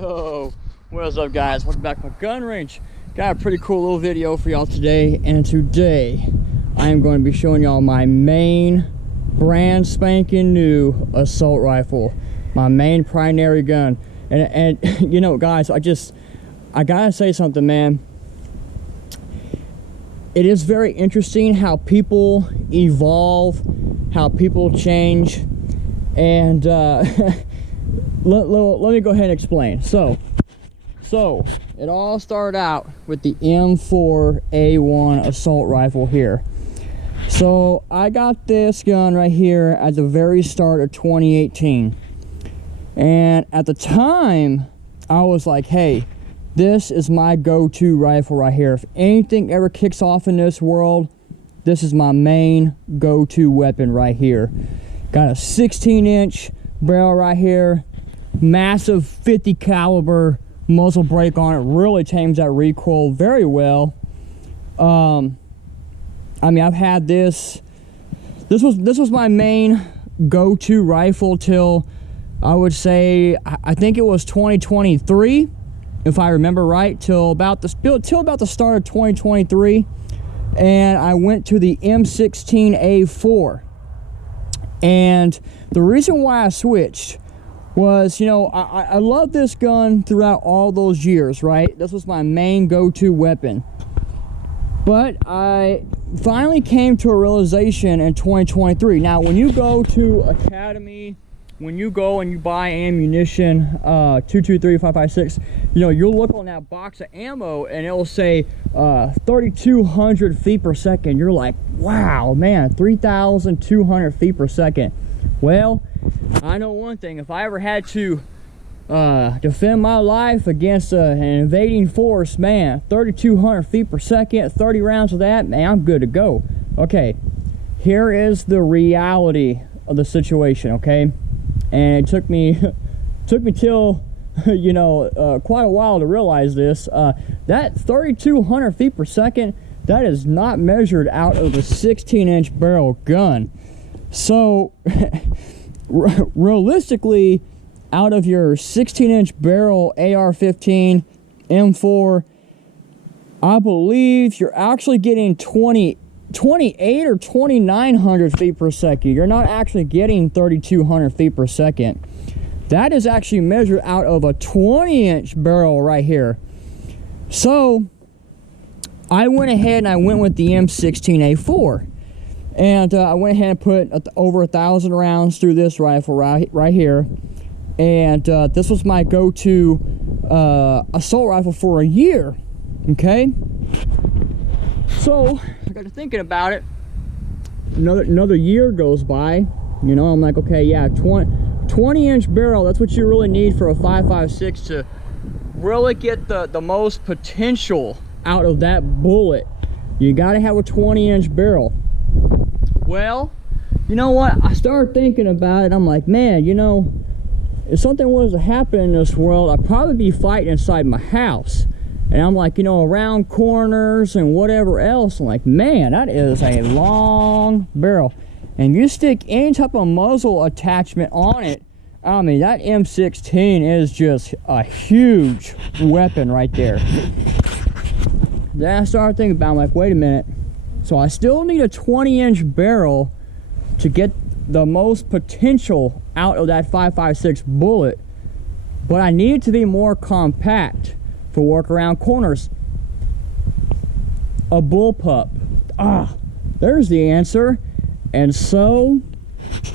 Yo, what's up guys? Welcome back to my gun range. Got a pretty cool little video for y'all today, and today I am going to be showing y'all my main brand spanking new assault rifle, my main primary gun. And you know guys, I gotta say something, man. It is very interesting how people evolve, how people change, and let me go ahead and explain. So it all started out with the M4A1 assault rifle here. So I got this gun right here at the very start of 2018, and at the time I was like, hey, this is my go-to rifle right here. If anything ever kicks off in this world, this is my main go-to weapon right here. Got a 16-inch barrel right here, massive 50 caliber muzzle brake on it, really tames that recoil very well. I mean, I've had this was my main go-to rifle till I would say, I think it was 2023, if I remember right, till about the start of 2023, and I went to the M16A4. And the reason why I switched was, you know, I loved this gun throughout all those years, right? This was my main go-to weapon. But I finally came to a realization in 2023. Now, when you go to Academy, when you go and you buy ammunition, 223, 556, you know, you'll look on that box of ammo and it'll say 3,200 feet per second. You're like, wow, man, 3,200 feet per second. Well, I know one thing. If I ever had to defend my life against an invading force, man, 3,200 feet per second, 30 rounds of that, man, I'm good to go. Okay, here is the reality of the situation, okay? And it took me till, you know, quite a while to realize this. That 3,200 feet per second, that is not measured out of a 16-inch barrel gun. So, realistically, out of your 16-inch barrel AR-15 M4, I believe you're actually getting 28 or 2,900 feet per second. You're not actually getting 3,200 feet per second. That is actually measured out of a 20-inch barrel right here. So I went ahead and I went with the M16A4, and I went ahead and put over 1,000 rounds through this rifle right here. And this was my go-to assault rifle for a year. Okay, so I got to thinking about it. Another year goes by. You know, I'm like, okay, yeah, 20-inch barrel. That's what you really need for a 5.56 to really get the most potential out of that bullet. You got to have a 20-inch barrel. Well, you know what? I started thinking about it. I'm like, man, you know, if something was to happen in this world, I'd probably be fighting inside my house. And I'm like, you know, around corners and whatever else. I'm like, man, that is a long barrel. And you stick any type of muzzle attachment on it, I mean, that M16 is just a huge weapon right there. Then I started thinking about it. I'm like, wait a minute. So I still need a 20-inch barrel to get the most potential out of that 5.56 bullet. But I need it to be more compact for work around corners. A bullpup. Ah, there's the answer. And so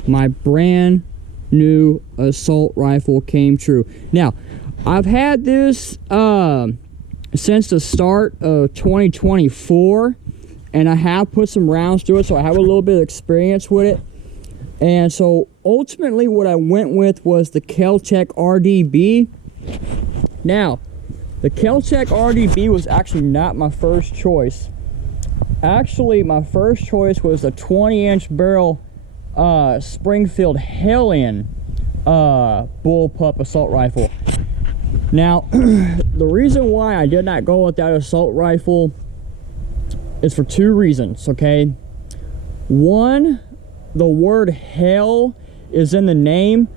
my brand new assault rifle came true. Now, I've had this since the start of 2024, and I have put some rounds through it, so I have a little bit of experience with it. And so ultimately what I went with was the Kel-Tec RDB. Now, the Kel-Tec RDB was actually not my first choice. Actually, my first choice was the 20-inch barrel Springfield Hellion bullpup assault rifle. Now, the reason why I did not go with that assault rifle is for two reasons, okay? One, the word hell is in the name,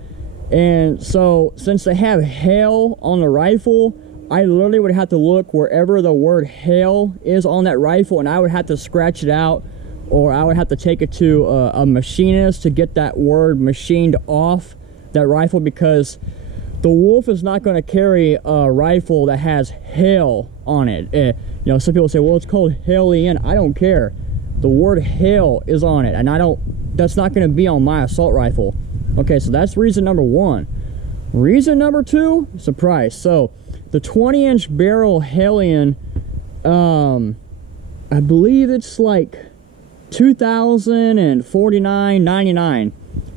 And so since they have hell on the rifle, I literally would have to look wherever the word hell is on that rifle, and I would have to scratch it out, or I would have to take it to a machinist to get that word machined off that rifle, because the wolf is not going to carry a rifle that has hell on it. You know, some people say, well, it's called Hellion. I don't care. The word hell is on it, and that's not going to be on my assault rifle. Okay, so that's reason number one. Reason number two, surprise. So the 20-inch barrel Hellion, I believe it's like $2,049.99.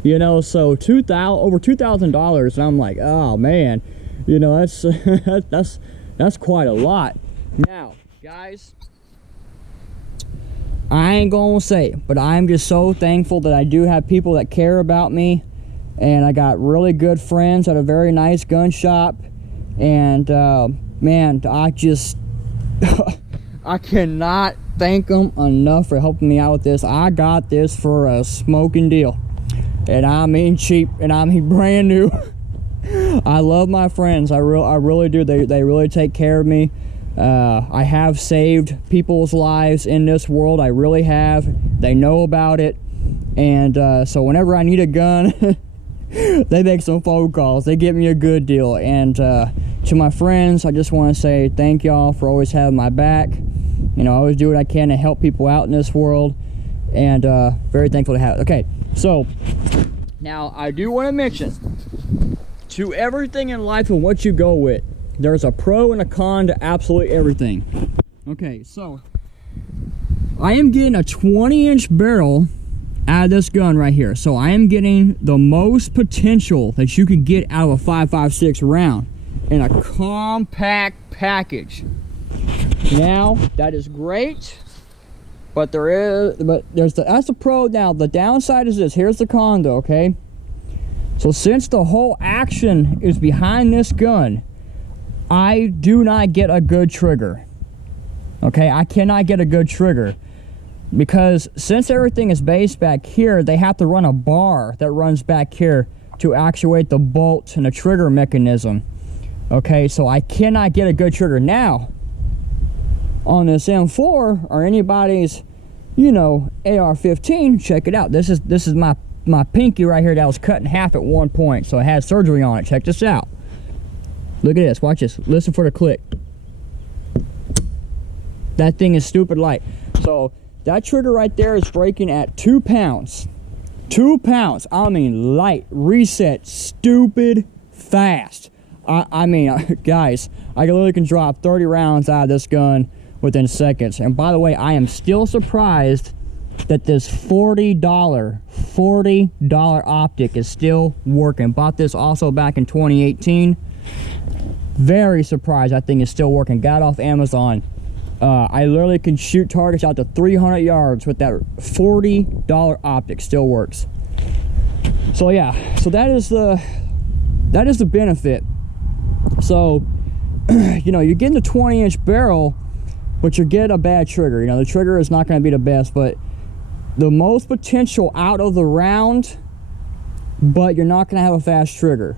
You know, so over $2,000, and I'm like, oh man, you know, that's that's quite a lot. Now, guys, I ain't gonna say it, but I'm just so thankful that I do have people that care about me, and I got really good friends at a very nice gun shop, and man, I just I cannot thank them enough for helping me out with this. I got this for a smoking deal. And I mean cheap, and I mean brand new. I love my friends. I really do. They really take care of me. I have saved people's lives in this world. I really have. They know about it. And so whenever I need a gun, they make some phone calls. They give me a good deal. And to my friends, I just want to say thank y'all for always having my back. You know, I always do what I can to help people out in this world. And very thankful to have it. Okay. So, now I do want to mention, to everything in life and what you go with, there's a pro and a con to absolutely everything. Okay, so, I am getting a 20-inch barrel out of this gun right here. So, I am getting the most potential that you can get out of a 5.56 round in a compact package. Now, that is great. But that's the pro. Now the downside is this. Here's the con though, okay? So since the whole action is behind this gun, I do not get a good trigger. Okay, I cannot get a good trigger. Because since everything is based back here, they have to run a bar that runs back here to actuate the bolt and the trigger mechanism. Okay, so I cannot get a good trigger. Now, on this M4 or anybody's, you know, AR-15, check it out. This is my pinky right here that was cut in half at one point, so it had surgery on it. Check this out. Look at this. Watch this. Listen for the click. That thing is stupid light. So that trigger right there is breaking at 2 pounds. 2 pounds. I mean light. Reset. Stupid fast. I mean, guys, I literally can drop 30 rounds out of this gun within seconds. And by the way, I am still surprised that this $40 optic is still working. Bought this also back in 2018. Very surprised that thing is still working. Got it off Amazon. I literally can shoot targets out to 300 yards with that $40 optic. Still works. So yeah, so that is the benefit. So, you know, you're getting the 20-inch barrel, but you're getting a bad trigger. You know, the trigger is not going to be the best, but the most potential out of the round, but you're not going to have a fast trigger.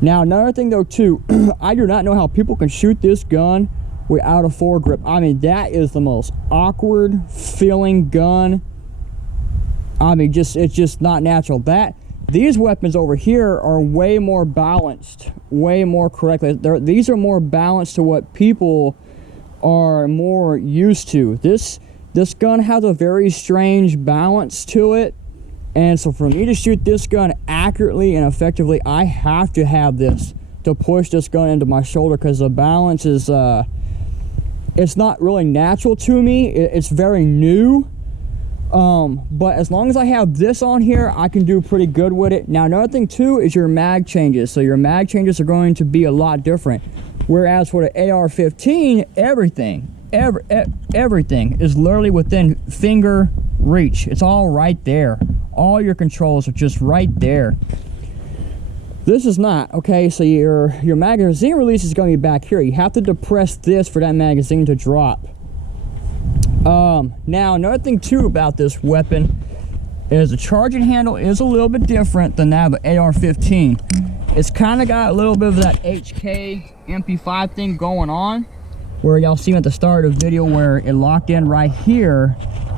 Now, another thing though too, I do not know how people can shoot this gun without a foregrip. I mean, that is the most awkward feeling gun. I mean, it's just not natural. These weapons over here are way more balanced, way more correctly. These are more balanced to what people are more used to. This gun has a very strange balance to it, and so for me to shoot this gun accurately and effectively, I have to have this to push this gun into my shoulder, because the balance is it's not really natural to me. It's very new. But as long as I have this on here, I can do pretty good with it. Now, another thing too is your mag changes. So your mag changes are going to be a lot different. Whereas for the AR-15, everything is literally within finger reach. It's all right there. All your controls are just right there. This is not, okay? So your magazine release is going to be back here. You have to depress this for that magazine to drop. Now, another thing too about this weapon is the charging handle is a little bit different than that of an AR-15. It's kind of got a little bit of that HK MP5 thing going on, where y'all see at the start of the video where it locked in right here,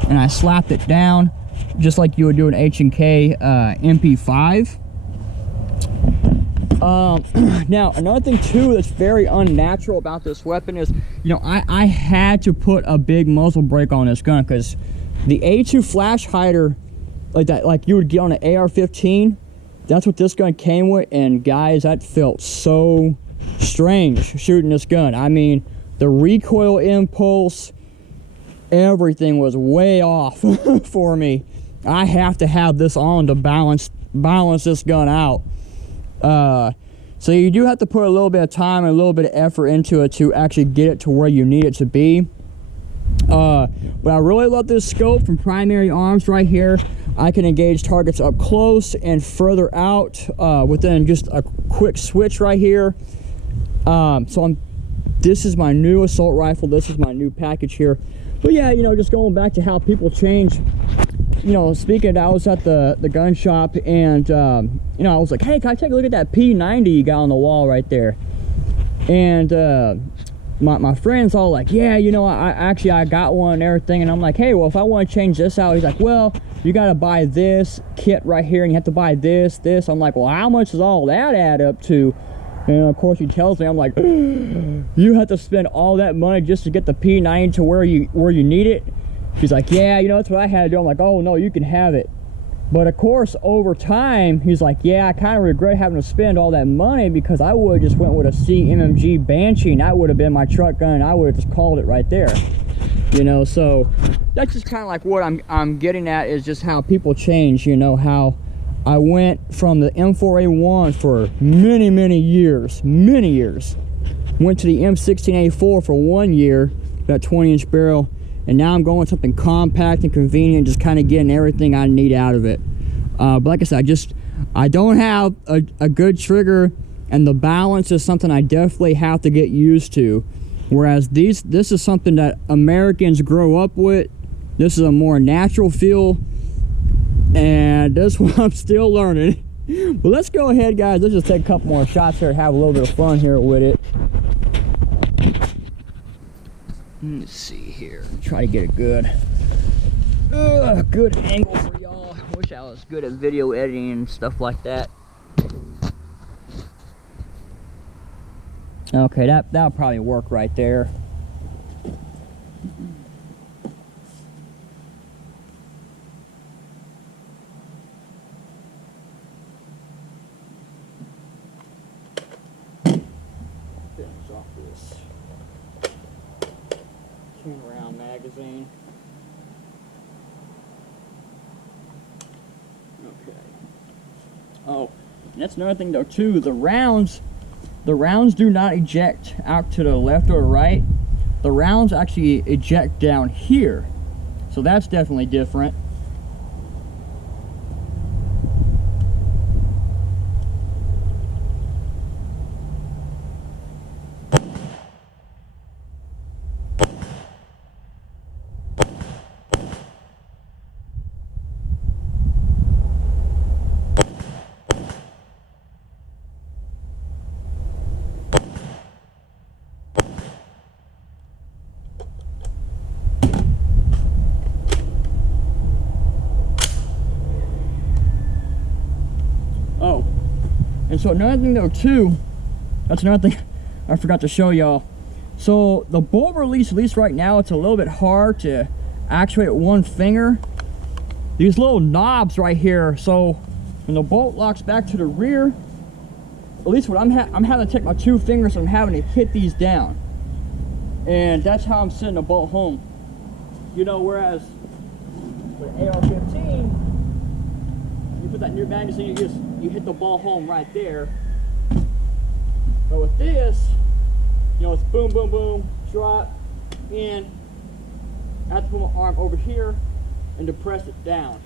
and I slapped it down, just like you would do an H&K MP5. Now, another thing too that's very unnatural about this weapon is, you know, I had to put a big muzzle brake on this gun, because the A2 flash hider, like that, like you would get on an AR-15, that's what this gun came with, and guys, that felt so strange shooting this gun. I mean, the recoil impulse, everything was way off for me. I have to have this on to balance this gun out. So you do have to put a little bit of time and a little bit of effort into it to actually get it to where you need it to be. But I really love this scope from Primary Arms right here. I can engage targets up close and further out within just a quick switch right here. This is my new assault rifle. This is my new package here. But yeah, you know, just going back to how people change. You know, speaking of that, I was at the gun shop, and you know, I was like, hey, can I take a look at that P90 you got on the wall right there? And my friend's all like, yeah, you know, I got one and everything. And I'm like, hey, well, if I want to change this out, he's like, well, you got to buy this kit right here, and you have to buy this. I'm like, well, how much does all that add up to? And of course he tells me, I'm like, you have to spend all that money just to get the P90 to where you need it? He's like, yeah, you know, that's what I had to do. I'm like, oh no, you can have it. But of course, over time, he's like, yeah, I kind of regret having to spend all that money, because I would have just went with a CMMG Banshee, and that would have been my truck gun, and I would have just called it right there. You know, so that's just kind of like what I'm getting at, is just how people change. You know, how I went from the M4A1 for many years, went to the M16A4 for 1 year, that 20-inch barrel, and now I'm going with something compact and convenient, just kind of getting everything I need out of it. But like I said, I don't have a good trigger, and the balance is something I definitely have to get used to. Whereas this is something that Americans grow up with. This is a more natural feel, and that's what I'm still learning. But let's go ahead, guys. Let's just take a couple more shots here, have a little bit of fun here with it. Let's see here. Try to get a good angle for y'all. Wish I was good at video editing and stuff like that. Okay, that'll probably work right there. Finish off this 10-round magazine. Okay. Oh, and that's another thing though too. The rounds do not eject out to the left or right. The rounds actually eject down here. So that's definitely different. Oh, and so another thing though too, that's another thing I forgot to show y'all. So the bolt release, at least right now, it's a little bit hard to actuate with one finger. These little knobs right here, so when the bolt locks back to the rear, at least what I'm having to take my 2 fingers and I'm having to hit these down. And that's how I'm sending the bolt home. You know, whereas with AR-15, you put that new magazine, you hit the ball home right there. But with this, you know, it's boom, boom, boom, drop, in. I have to put my arm over here and depress it down.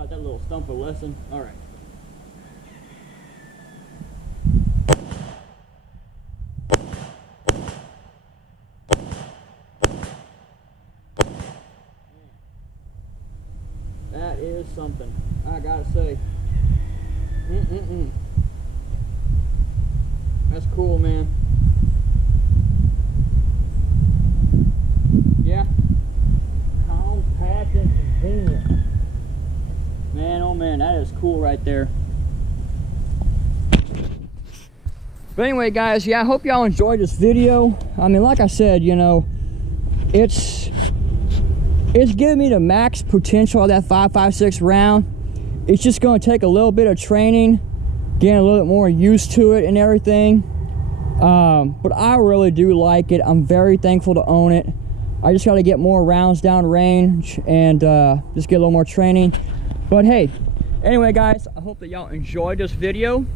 Taught that little stump a lesson. All right. That is something, I gotta say. That's cool, man. Yeah. Compact and convenient. Man, oh man, that is cool right there. But anyway, guys, yeah, I hope y'all enjoyed this video. I mean, like I said, you know, it's giving me the max potential of that 5.56 round. It's just going to take a little bit of training, getting a little bit more used to it and everything. But I really do like it. I'm very thankful to own it. I just got to get more rounds down range and just get a little more training. But hey, anyway, guys, I hope that y'all enjoyed this video.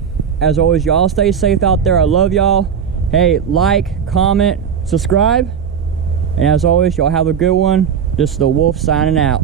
As always, y'all stay safe out there. I love y'all. Hey, like, comment, subscribe. And as always, y'all have a good one. This is the Wolf signing out.